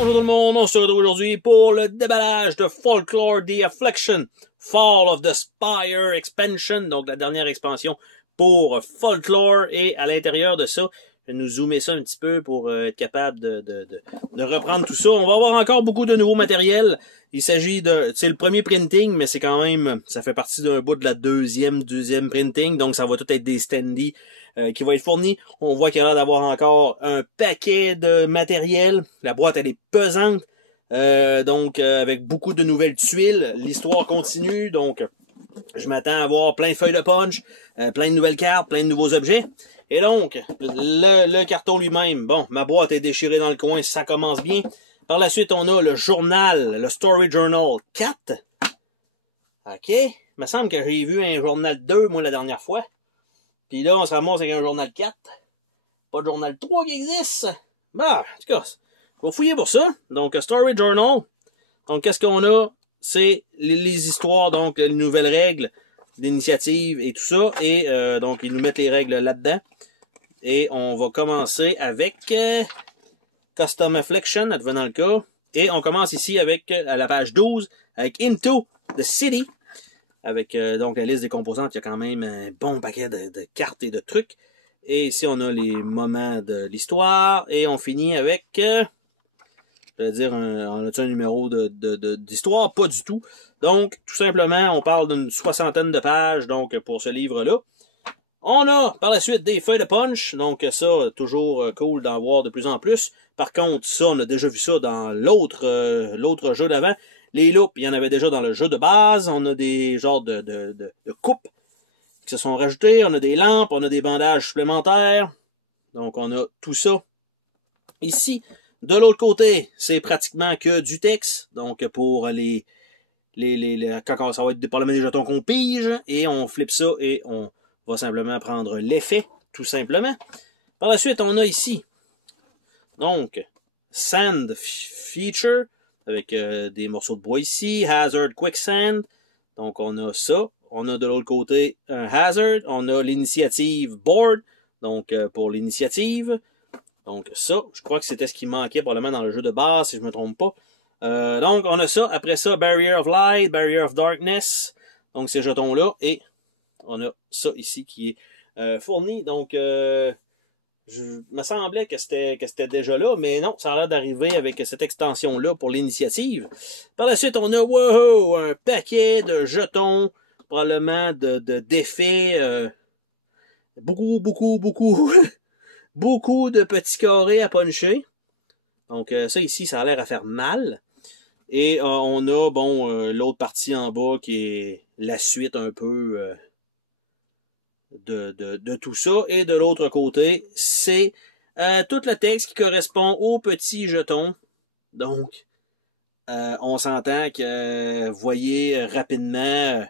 Bonjour tout le monde, on se retrouve aujourd'hui pour le déballage de Folklore The Affliction, Fall of the Spire Expansion, donc la dernière expansion pour Folklore, et à l'intérieur de ça, je vais nous zoomer ça un petit peu pour être capable de reprendre tout ça. On va avoir encore beaucoup de nouveaux matériels. Il s'agit de, c'est le premier printing, mais c'est quand même, ça fait partie d'un bout de la deuxième printing, donc ça va tout être des standees qui vont être fournis. On voit qu'il y a l'air d'avoir encore un paquet de matériel. La boîte, elle est pesante, donc avec beaucoup de nouvelles tuiles. L'histoire continue, donc je m'attends à avoir plein de feuilles de punch, plein de nouvelles cartes, plein de nouveaux objets. Et donc, le carton lui-même, bon, ma boîte est déchirée dans le coin, ça commence bien. Par la suite, on a le journal, le Story Journal 4. OK. Il me semble que j'ai vu un journal 2, moi, la dernière fois. Puis là, on se ramasse avec un journal 4. Pas de journal 3 qui existe. Bah, en tout cas, on va fouiller pour ça. Donc, Story Journal. Donc, qu'est-ce qu'on a? C'est les histoires, donc, les nouvelles règles d'initiative et tout ça. Et donc, ils nous mettent les règles là-dedans. Et on va commencer avec Custom Affliction, advenant le cas. Et on commence ici avec, à la page 12, avec Into the City. Avec donc la liste des composantes, il y a quand même un bon paquet de cartes et de trucs. Et ici, on a les moments de l'histoire. Et on finit avec, je vais dire, on a-tu un numéro d'histoire? Pas du tout. Donc, tout simplement, on parle d'une 60aine de pages, donc, pour ce livre-là. On a, par la suite, des feuilles de punch. Donc, ça, toujours cool d'en voir de plus en plus. Par contre, ça, on a déjà vu ça dans l'autre jeu d'avant. Les loupes, il y en avait déjà dans le jeu de base. On a des genres de coupes qui se sont rajoutées. On a des lampes, on a des bandages supplémentaires. Donc, on a tout ça ici. De l'autre côté, c'est pratiquement que du texte. Donc, pour quand ça va être dépendamment des jetons qu'on pige. Et on flippe ça et on va simplement prendre l'effet, tout simplement. Par la suite, on a ici, donc, Sand Feature, avec des morceaux de bois ici, Hazard Quicksand, donc on a ça. On a de l'autre côté un Hazard, on a l'initiative Board, donc pour l'initiative. Donc ça, je crois que c'était ce qui manquait probablement dans le jeu de base, si je me trompe pas. Donc on a ça, après ça, Barrier of Light, Barrier of Darkness, donc ces jetons-là, et on a ça ici qui est fourni. Donc, me semblait que c'était déjà là, mais non, ça a l'air d'arriver avec cette extension-là pour l'initiative. Par la suite, on a wow, un paquet de jetons, probablement d'effets. Beaucoup, beaucoup de petits carrés à puncher. Donc, ça ici, ça a l'air à faire mal. Et on a, bon, l'autre partie en bas qui est la suite un peu de tout ça. Et de l'autre côté, c'est tout le texte qui correspond aux petits jetons. Donc, on s'entend que, vous voyez rapidement,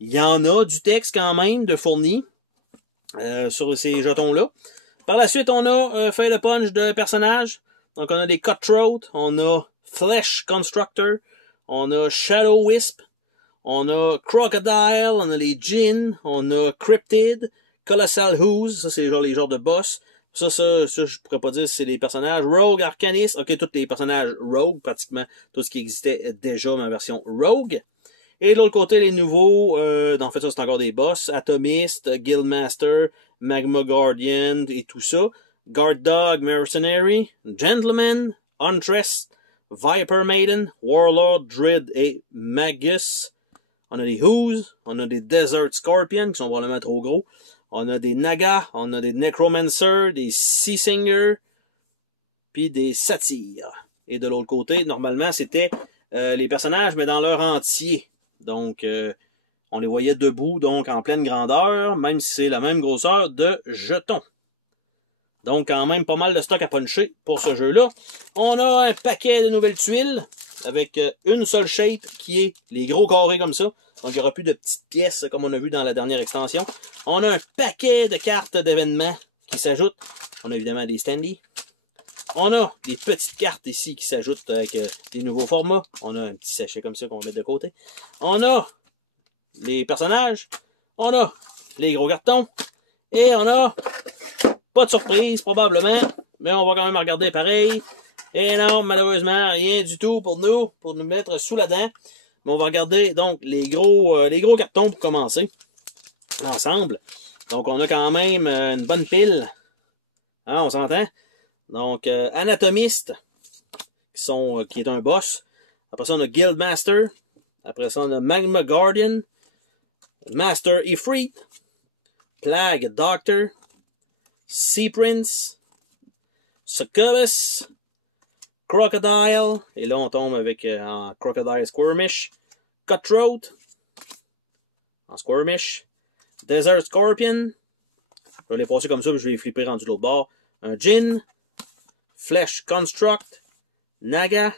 il y en a du texte quand même de fourni sur ces jetons-là. Par la suite, on a feuille de punch de personnages. Donc, on a des Cutthroat, on a Flesh Constructor, on a Shadow Wisp, on a Crocodile, on a les Djinn, on a Cryptid, Colossal Ooze, ça c'est les genres de boss. Ça, je pourrais pas dire si c'est les personnages. Rogue, Arcanist, ok, tous les personnages Rogue, pratiquement tout ce qui existait déjà dans la version Rogue. Et de l'autre côté, les nouveaux, en fait ça c'est encore des boss, Atomist, Guildmaster, Magma Guardian et tout ça. Guard Dog, Mercenary, Gentleman, Huntress, Viper Maiden, Warlord, Druid et Magus. On a des Ooze, on a des Desert Scorpion qui sont probablement trop gros. On a des Naga, on a des Necromancer, des Sea Singer, puis des Satyrs. Et de l'autre côté, normalement, c'était les personnages, mais dans leur entier. Donc, on les voyait debout, donc en pleine grandeur, même si c'est la même grosseur de jetons. Donc, quand même, pas mal de stock à puncher pour ce jeu-là. On a un paquet de nouvelles tuiles avec une seule shape qui est les gros carrés comme ça. Donc, il n'y aura plus de petites pièces comme on a vu dans la dernière extension. On a un paquet de cartes d'événements qui s'ajoutent. On a évidemment des standees. On a des petites cartes ici qui s'ajoutent avec des nouveaux formats. On a un petit sachet comme ça qu'on va mettre de côté. On a les personnages. On a les gros cartons. Et on a, pas de surprise probablement, mais on va quand même regarder pareil, Et non, malheureusement, rien du tout pour nous mettre sous la dent. Mais on va regarder donc les gros cartons pour commencer, ensemble. Donc on a quand même une bonne pile. Hein, on s'entend? Donc, Anatomiste, qui est un boss. Après ça, on a Guildmaster. Après ça, on a Magma Guardian. Master Ifrit. Plague Doctor. Sea Prince. Succubus. Crocodile. Et là, on tombe avec en Crocodile Squirmish. Cutthroat. En Squirmish. Desert Scorpion. Je vais les passer comme ça, puis je vais les flipper rendu de l'autre bord. Un Djinn. Flesh Construct. Naga.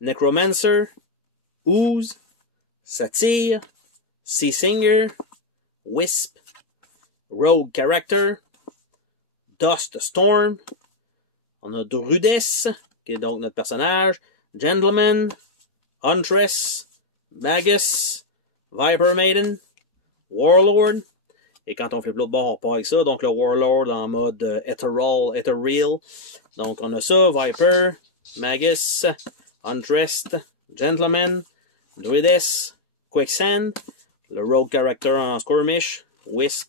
Necromancer. Ooze. Satyr. Sea Singer. Wisp. Rogue Character. Dust Storm. On a Drudes, qui est donc notre personnage. Gentleman. Huntress. Magus. Viper Maiden. Warlord. Et quand on fait l'autre bord, on part avec ça. Donc le Warlord en mode Ethereal. Donc on a ça. Viper. Magus. Huntress. Gentleman. Druides. Quicksand. Le Rogue Character en Skirmish. Wisp.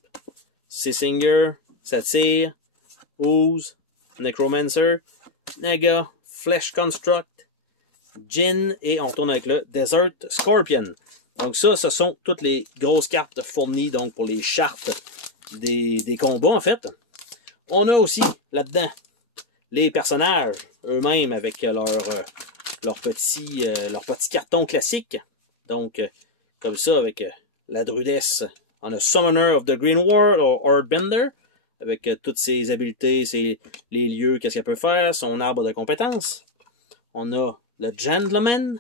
Seasinger. Satyr. Ooze. Necromancer. Naga. Flesh Construct. Djinn. Et on retourne avec le Desert Scorpion. Donc ça, ce sont toutes les grosses cartes fournies donc pour les chartes des combats en fait. On a aussi là-dedans les personnages eux-mêmes avec leur petit carton classique. Donc comme ça avec la Drudesse. On a Summoner of the Green World ou Earthbender avec toutes ses habiletés, les lieux, qu'est-ce qu'elle peut faire, son arbre de compétences. On a le Gentleman.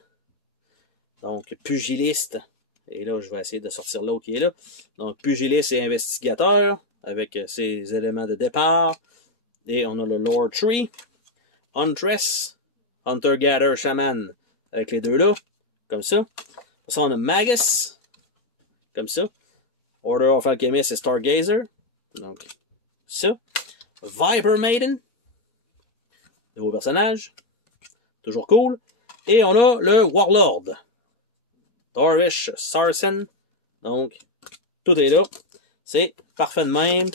Donc, pugiliste. Et là, je vais essayer de sortir l'autre qui est là. Donc, pugiliste et investigateur, avec ses éléments de départ. Et on a le Lord Tree. Huntress. Hunter-Gatherer Shaman, avec les deux là. Comme ça. Ça, on a Magus. Comme ça. Order of Alchemist et Stargazer. Donc, ça. Viper Maiden. Nouveau personnage. Toujours cool. Et on a le Warlord. Dorish Sarsen. Donc, tout est là. C'est parfait de même.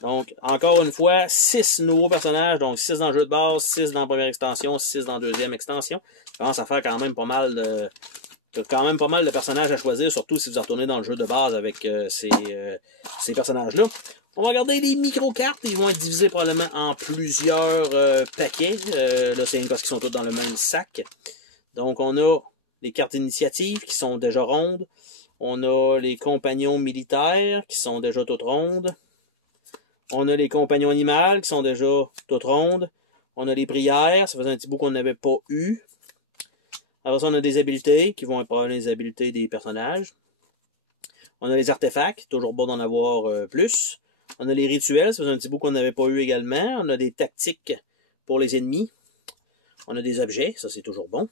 Donc, encore une fois, 6 nouveaux personnages. Donc, 6 dans le jeu de base, 6 dans la première extension, 6 dans la deuxième extension. Ça commence à faire quand même pas mal de personnages à choisir, surtout si vous retournez dans le jeu de base avec ces personnages-là. On va regarder les micro-cartes. Ils vont être divisés probablement en plusieurs paquets. Là, c'est parce qu'ils sont tous dans le même sac. Donc, on a les cartes initiatives qui sont déjà rondes. On a les compagnons militaires qui sont déjà toutes rondes. On a les compagnons animaux qui sont déjà toutes rondes. On a les prières. Ça faisait un petit bout qu'on n'avait pas eu. Après ça, on a des habiletés qui vont être probablement les habiletés des personnages. On a les artefacts. Toujours bon d'en avoir plus. On a les rituels. Ça faisait un petit bout qu'on n'avait pas eu également. On a des tactiques pour les ennemis. On a des objets. Ça, c'est toujours bon.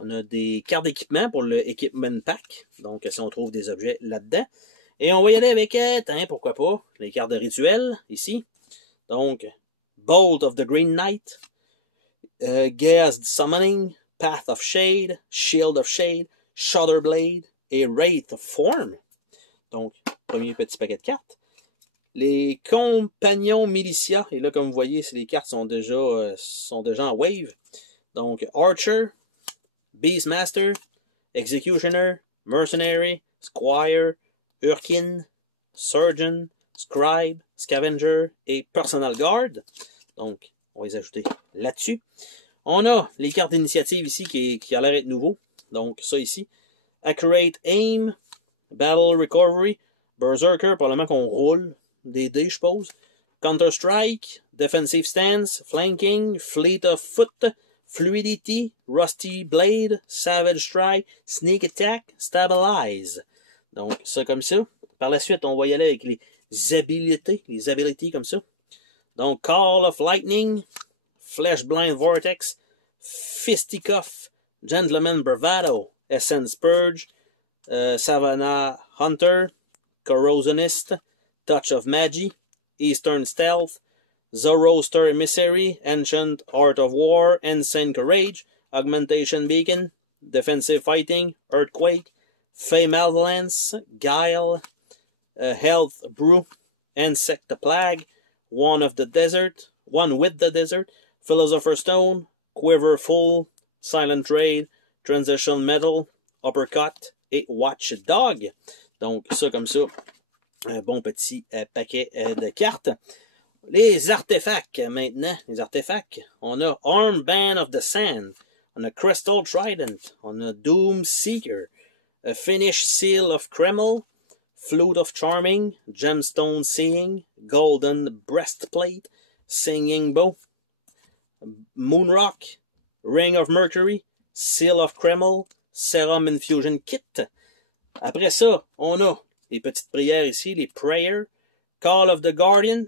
On a des cartes d'équipement pour le Equipment Pack. Donc, si on trouve des objets là-dedans. Et on va y aller avec, pourquoi pas, les cartes de rituel, ici. Donc, Bolt of the Green Knight. Ghast Summoning. Path of Shade. Shield of Shade. Shudderblade. Et Wraith of Form. Donc, premier petit paquet de cartes. Les compagnons militia. Et là, comme vous voyez, les cartes sont déjà en wave. Donc, Archer. Beastmaster, Executioner, Mercenary, Squire, Urkin, Surgeon, Scribe, Scavenger et Personal Guard. Donc, on va les ajouter là-dessus. On a les cartes d'initiative ici qui a l'air d'être nouveau. Donc, ça ici. Accurate Aim, Battle Recovery, Berserker, probablement qu'on roule des dés, je suppose. Counter-Strike, Defensive Stance, Flanking, Fleet of Foot, Fluidity, Rusty Blade, Savage Strike, Sneak Attack, Stabilize. Donc, ça comme ça. Par la suite, on va y aller avec les habilités comme ça. Donc, Call of Lightning, Flesh Blind Vortex, Fisticuff, Gentleman Bravado, Essence Purge, Savannah Hunter, Corrosionist, Touch of Magie, Eastern Stealth, Zoroaster Emissary, Ancient Art of War, Insane Courage, Augmentation Beacon, Defensive Fighting, Earthquake, Fey Malevolence, Guile, Health Brew, Insect Plague, One with the Desert, Philosopher's Stone, Quiverful, Silent Trade, Transition Metal, Uppercut et Watchdog. Donc, ça comme ça, un bon petit paquet de cartes. Les artefacts maintenant, on a Armband of the Sand, on a Crystal Trident, on a Doom Seeker, a Finnish Seal of Kreml, Flute of Charming, Gemstone Seeing, Golden Breastplate, Singing Bow, Moonrock, Ring of Mercury, Seal of Kreml, Serum Infusion Kit. Après ça, on a les petites prières ici, les Prayer, Call of the Guardian,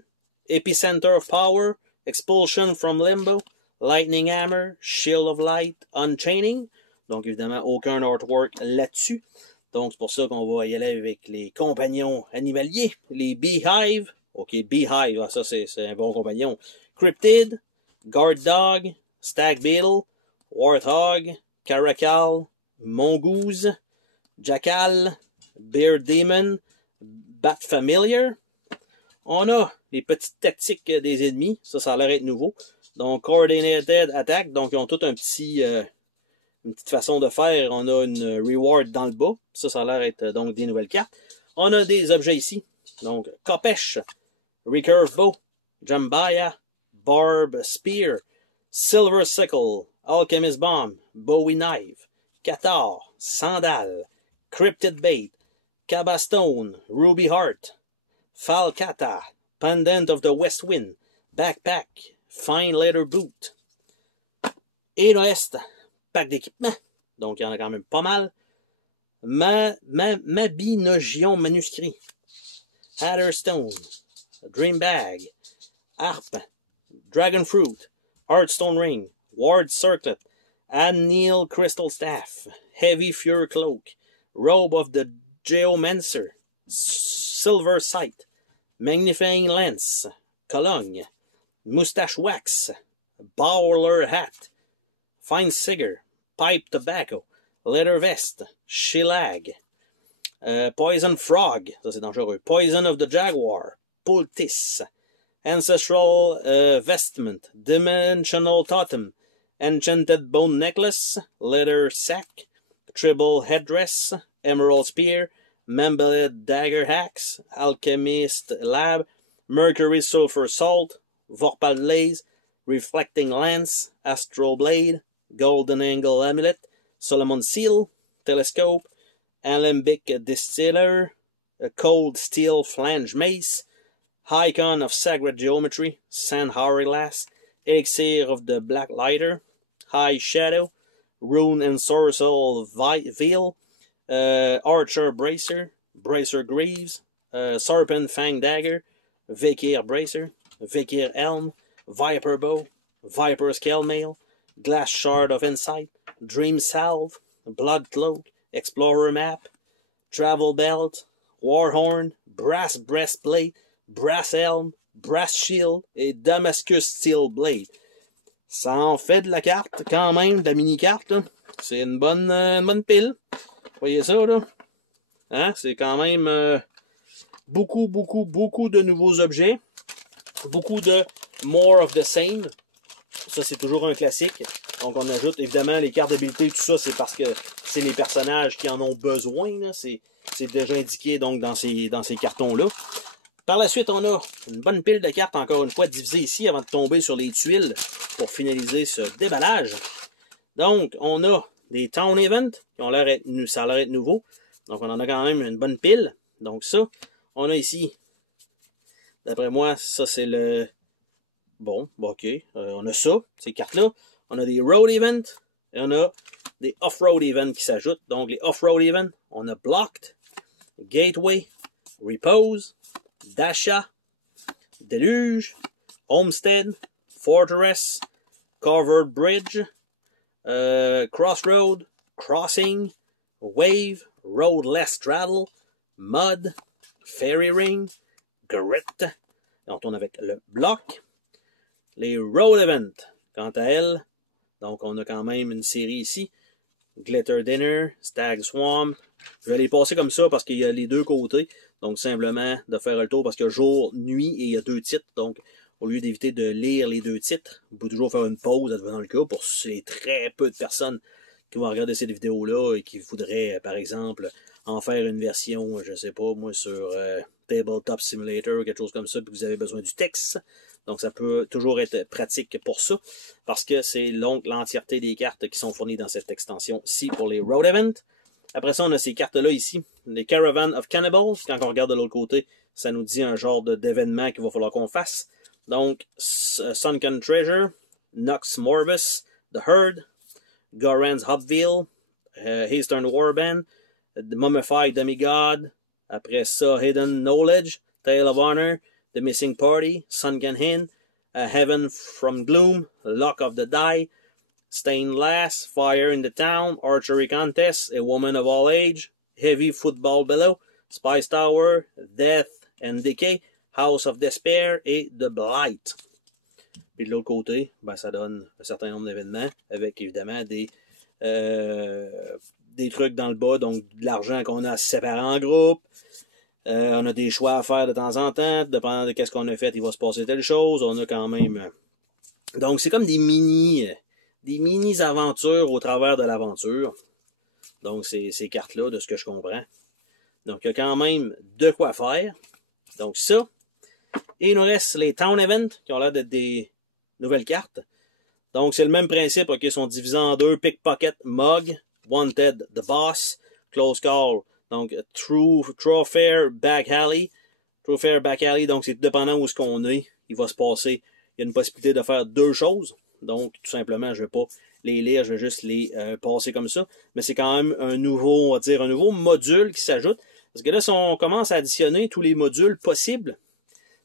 Epicenter of Power, Expulsion from Limbo, Lightning Hammer, Shield of Light, Unchaining. Donc évidemment, aucun artwork là-dessus. Donc c'est pour ça qu'on va y aller avec les compagnons animaliers, les Beehive. Ok, Beehive, ça c'est un bon compagnon. Cryptid, Guard Dog, Stag Beetle, Warthog, Caracal, Mongoose, Jackal, Bear Demon, Bat Familiar. On a les petites tactiques des ennemis. Ça a l'air d'être nouveau. Donc, Coordinated Attack. Donc, ils ont tout un petit, une petite façon de faire. On a une reward dans le bas. Ça a l'air d'être donc des nouvelles cartes. On a des objets ici. Donc, Kopesh, Recurve Bow, Jambaya, Barb Spear, Silver Sickle, Alchemist Bomb, Bowie Knife, Catar, Sandal, Cryptid Bait, Cabastone, Ruby Heart, Falcata, Pendant of the West Wind, Backpack, Fine Leather Boot. Et le reste, pack d'équipement. Donc, il y en a quand même pas mal. Mabinogion Manuscrit, Adderstone, Dream Bag, Harp, Dragon Fruit, Heartstone Ring, Ward Circlet, Anneal Crystal Staff, Heavy Fury Cloak, Robe of the Geomancer, Silver Sight, Magnifying Lens, Cologne, Moustache Wax, Bowler Hat, Fine Cigar, Pipe Tobacco, Leather Vest, Shelag, Poison Frog, ça c'est dangereux, Poison of the Jaguar, Poultice, Ancestral Vestment, Dimensional Totem, Enchanted Bone Necklace, Leather Sack, Tribble Headdress, Emerald Spear, Membelet Dagger Axe, Alchemist Lab, Mercury Sulfur Salt, Vorpal Blaze, Reflecting Lance, Astral Blade, Golden Angle Amulet, Solomon Seal, Telescope, Alembic Distiller, Cold Steel Flange Mace, Icon of Sacred Geometry, Sand Hourglass, Elixir of the Black Lighter, High Shadow, Rune and Sorcerer Veil, Archer Bracer, Bracer Greaves, Serpent Fang Dagger, Vikir Bracer, Vikir Helm, Viper Bow, Viper Scale Mail, Glass Shard of Insight, Dream Salve, Blood Cloak, Explorer Map, Travel Belt, Warhorn, Brass Breastplate, Brass Helm, Brass Shield et Damascus Steel Blade. Ça en fait de la carte, quand même, de la mini-carte. C'est une bonne pile. Voyez ça, là? Hein? C'est quand même beaucoup de nouveaux objets. Beaucoup de more of the same. Ça, c'est toujours un classique. Donc, on ajoute évidemment les cartes d'habilité, tout ça, c'est parce que c'est les personnages qui en ont besoin. C'est déjà indiqué donc dans ces cartons-là. Par la suite, on a une bonne pile de cartes, encore une fois, divisées ici avant de tomber sur les tuiles pour finaliser ce déballage. Donc, on a des Town Events qui ont l'air ça a l'air d'être nouveau. Donc, on en a quand même une bonne pile. Donc, ça, on a ici, d'après moi, ça c'est le... Bon, ok, on a ça, ces cartes-là. On a des Road Events et on a des Off-Road Events qui s'ajoutent. Donc, les Off-Road Events, on a Blocked, Gateway, Repose, Dasha, Deluge, Homestead, Fortress, Covered Bridge, Crossroad, Crossing, Wave, Road Less Straddle, Mud, Fairy Ring, Grit. Et on tourne avec le bloc. Les Road Events, quant à elles, donc on a quand même une série ici. Glitter Dinner, Stag Swamp. Je vais les passer comme ça parce qu'il y a les deux côtés. Donc simplement de faire le tour parce qu'il y a jour, nuit et il y a deux titres. Donc au lieu d'éviter de lire les deux titres, vous pouvez toujours faire une pause dans le cas pour ces très peu de personnes qui vont regarder cette vidéo-là et qui voudraient, par exemple, en faire une version, je sais pas, moi, sur Tabletop Simulator ou quelque chose comme ça, puis vous avez besoin du texte. Donc, ça peut toujours être pratique pour ça, parce que c'est l'entièreté des cartes qui sont fournies dans cette extension-ci pour les Road Events. Après ça, on a ces cartes-là ici, les Caravan of Cannibals. Quand on regarde de l'autre côté, ça nous dit un genre d'événement qu'il va falloir qu'on fasse. Donc, Sunken Treasure, Nox Morbus, The Herd, Goran's Hopville, Eastern Warband, The Mummified Demigod, après ça, Hidden Knowledge, Tale of Honor, The Missing Party, Sunken Hin, Heaven from Gloom, Luck of the Die, Stained Lass, Fire in the Town, Archery Contest, A Woman of All Age, Heavy Football Below, Spice Tower, Death and Decay, House of Despair et The Blight. Puis de l'autre côté, ben, ça donne un certain nombre d'événements avec évidemment des trucs dans le bas, donc de l'argent qu'on a séparé en groupe. On a des choix à faire de temps en temps, dépendant de ce qu'on a fait, il va se passer telle chose. On a quand même. Donc c'est comme des mini aventures au travers de l'aventure. Donc ces cartes-là, de ce que je comprends. Donc il y a quand même de quoi faire. Donc ça. Et il nous reste les Town Events, qui ont l'air d'être des nouvelles cartes. Donc, c'est le même principe, ok, ils sont divisés en deux, Pickpocket, Mug, Wanted, The Boss, Close Call, donc True Fair, Back Alley. True Fair, Back Alley, donc c'est dépendant où est-ce qu'on est, il va se passer, il y a une possibilité de faire deux choses. Donc, tout simplement, je vais pas les lire, je vais juste les passer comme ça. Mais c'est quand même un nouveau, on va dire, un nouveau module qui s'ajoute. Parce que là, si on commence à additionner tous les modules possibles,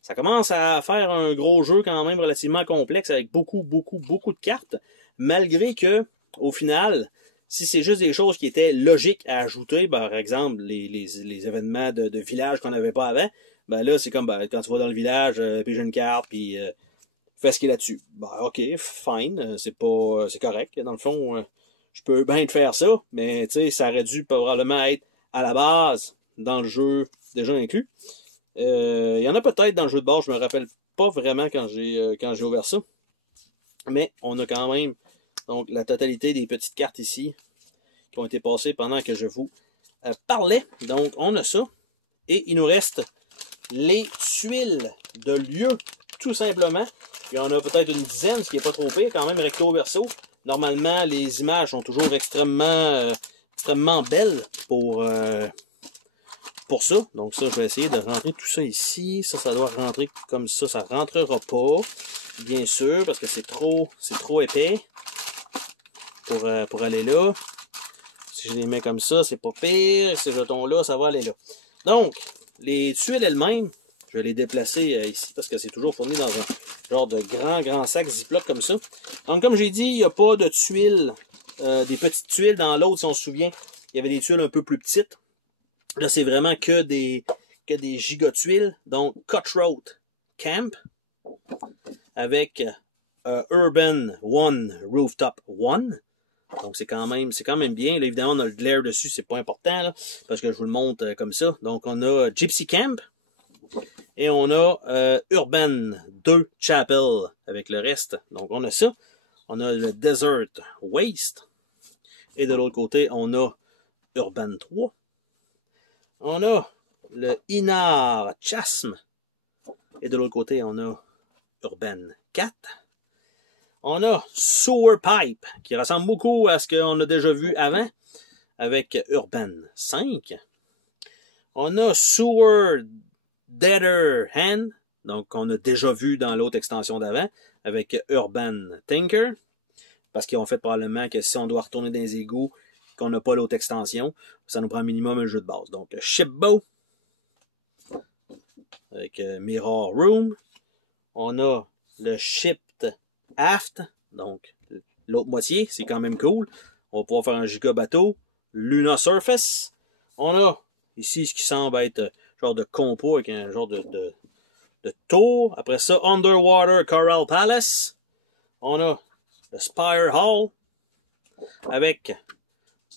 ça commence à faire un gros jeu quand même relativement complexe avec beaucoup de cartes, malgré que, au final, si c'est juste des choses qui étaient logiques à ajouter, par exemple, les événements de village qu'on n'avait pas avant, ben là, c'est comme quand tu vas dans le village, puis j'ai une carte, puis fais ce qu'il y a là-dessus. Ben ok, fine, c'est correct. Dans le fond, je peux bien te faire ça, mais tu sais, ça aurait dû probablement être à la base dans le jeu déjà inclus. Il y en a peut-être dans le jeu de base, je me rappelle pas vraiment quand j'ai ouvert ça. Mais on a quand même donc la totalité des petites cartes ici qui ont été passées pendant que je vous parlais. Donc on a ça. Et il nous reste les tuiles de lieu, tout simplement. Il y en a peut-être une dizaine, ce qui n'est pas trop pire, quand même recto verso. Normalement, les images sont toujours extrêmement belles pour ça. Donc ça, je vais essayer de rentrer tout ça ici. Ça doit rentrer comme ça. Ça rentrera pas, bien sûr, parce que c'est trop épais pour aller là. Si je les mets comme ça, c'est pas pire. Ces jetons-là, ça va aller là. Donc, les tuiles elles-mêmes, je vais les déplacer ici parce que c'est toujours fourni dans un genre de grand sac Ziploc comme ça. Donc, comme j'ai dit, il n'y a pas de tuiles, des petites tuiles dans l'autre, si on se souvient. Il y avait des tuiles un peu plus petites. Là, c'est vraiment que des giga-tuiles. Donc, Cutthroat Camp avec Urban One Rooftop One. Donc, c'est quand même bien. Là, évidemment, on a le glare dessus, c'est pas important, là, parce que je vous le montre comme ça. Donc, on a Gypsy Camp et on a Urban 2 Chapel avec le reste. Donc, on a ça. On a le Desert Waste. Et de l'autre côté, on a Urban 3. On a le Inar Chasm. Et de l'autre côté, on a Urban 4. On a Sewer Pipe, qui ressemble beaucoup à ce qu'on a déjà vu avant, avec Urban 5. On a Sewer Deader Hand, donc on a déjà vu dans l'autre extension d'avant, avec Urban Tinker, parce qu'ils ont fait probablement que si on doit retourner dans les égouts, qu'on n'a pas l'autre extension, ça nous prend minimum un jeu de base. Donc, Shipbow, avec Mirror Room. On a le Shipped Aft, donc l'autre moitié, c'est quand même cool. On va pouvoir faire un giga bateau. Luna Surface. On a ici ce qui semble être genre de compo avec un genre de de tour. Après ça, Underwater Coral Palace. On a le Spire Hall avec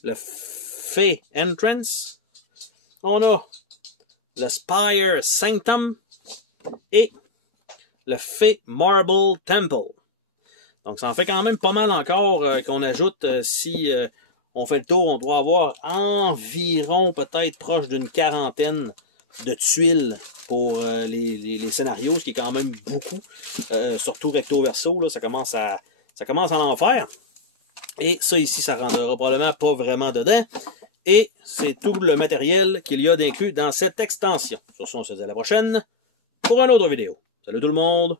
le Fey Entrance. On a le Spire Sanctum et le Fey Marble Temple. Donc, ça en fait quand même pas mal encore qu'on ajoute. Si on fait le tour, on doit avoir environ peut-être proche d'une quarantaine de tuiles pour les scénarios, ce qui est quand même beaucoup. Surtout recto verso, là, ça commence à en faire. Et ça ici, ça rentrera probablement pas vraiment dedans. Et c'est tout le matériel qu'il y a d'inclus dans cette extension. Sur ce, on se dit à la prochaine pour une autre vidéo. Salut tout le monde!